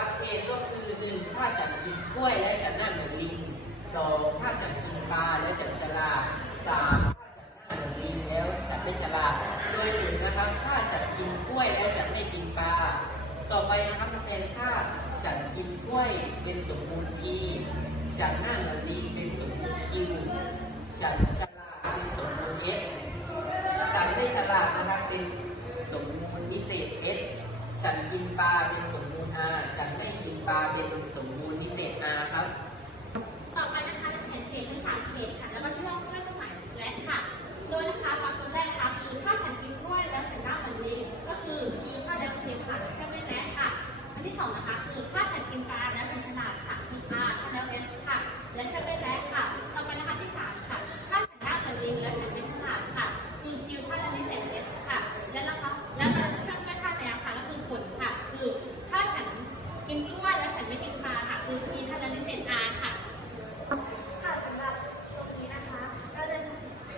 รับเอก็คือหนึ่งถ้าฉันกินกล้วยและฉันนั่งเหมือนลิงสองถ้าฉันกินปลาและฉันฉลาดสามถ้าฉันนั่งเหมือนลิงแล้วฉันไม่ฉลาดโดยหนึ่งนะครับถ้าฉันกินกล้วยและฉันไม่กินปลาต่อไปนะครับนักเรียนถ้าฉันกินกล้วยเป็นสมมูลพีฉันนั่งเหมือนลิงเป็นสมมูลคิวฉันฉลาดเป็นสมมูลเอสฉันไม่ฉลาดนะครับเป็นสมมูลนิเศษ S ฉันกินปลาเป็นสมมูล R ฉันไม่กินปลาเป็นสมมูลนิเศษ R ครับ ต่อไปนะคะจะแข่งเพจเป็นสามเพจค่ะ แล้วก็ช่องกล้วยต้นหมายและค่ะ โดยนะคะปรากฏแรกค่ะคือถ้าฉันกินกล้วยแล้วฉันหน้าเหมือนลิงก็คือดีค่าเดลเทียมค่ะและช่องไม่แและค่ะ อันที่สองนะคะคือถ้าฉันกินปลาแล้วฉันฉลาดค่ะ PR ค่าเดลเอสค่ะ และช่องไม่ คือ T ค่าเดลนิเศษ R ค่ะค่ะสำหรับตรงนี้นะคะ เราจะ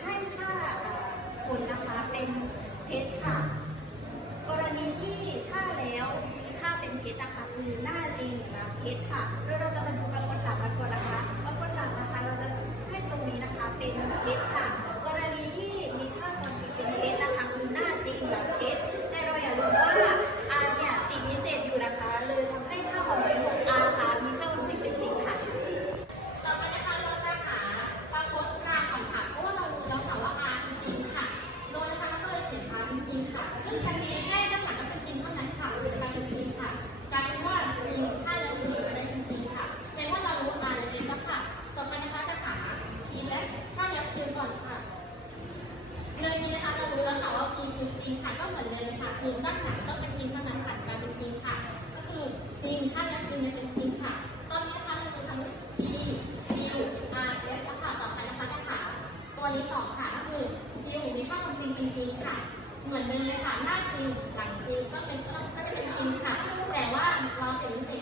ให้ค่าเอ่อผลนะคะเป็นเท็จค่ะ กรณีที่ถ้าแล้วมีค่าเป็นเท็จนะคะคือหน้าจริงนะเท็จค่ะโดยเราจะมาดูปรากฏหลักกันก่อนนะคะปรากฏหลักนะคะ เราจะให้ตรงนี้นะคะเป็นเท็จ ถ้าแล้วจริงก่อนค่ะเรื่องนี้นะคะเรารู้แล้วค่ะว่า P คือจริงค่ะก็เหมือนเดิมเลยค่ะคือด้านหลังต้องเป็นจริงเท่านั้นค่ะกายเป็นจริงค่ะ ก็คือจริงถ้าแล้วจริงจะเป็นจริงค่ะ ตอนนี้นะคะเรารู้ทั้ง P Q R S แล้วค่ะต่อไปนะคะจะหาตัวนี้ต่อค่ะก็คือ Q มีค่าความจริงเป็นจริงค่ะ เหมือนเดิมเลยค่ะหน้าจริงหลังจริงก็เป็นก็จะเป็นจริงค่ะ แต่ว่าเราเปลี่ยนพิเศษ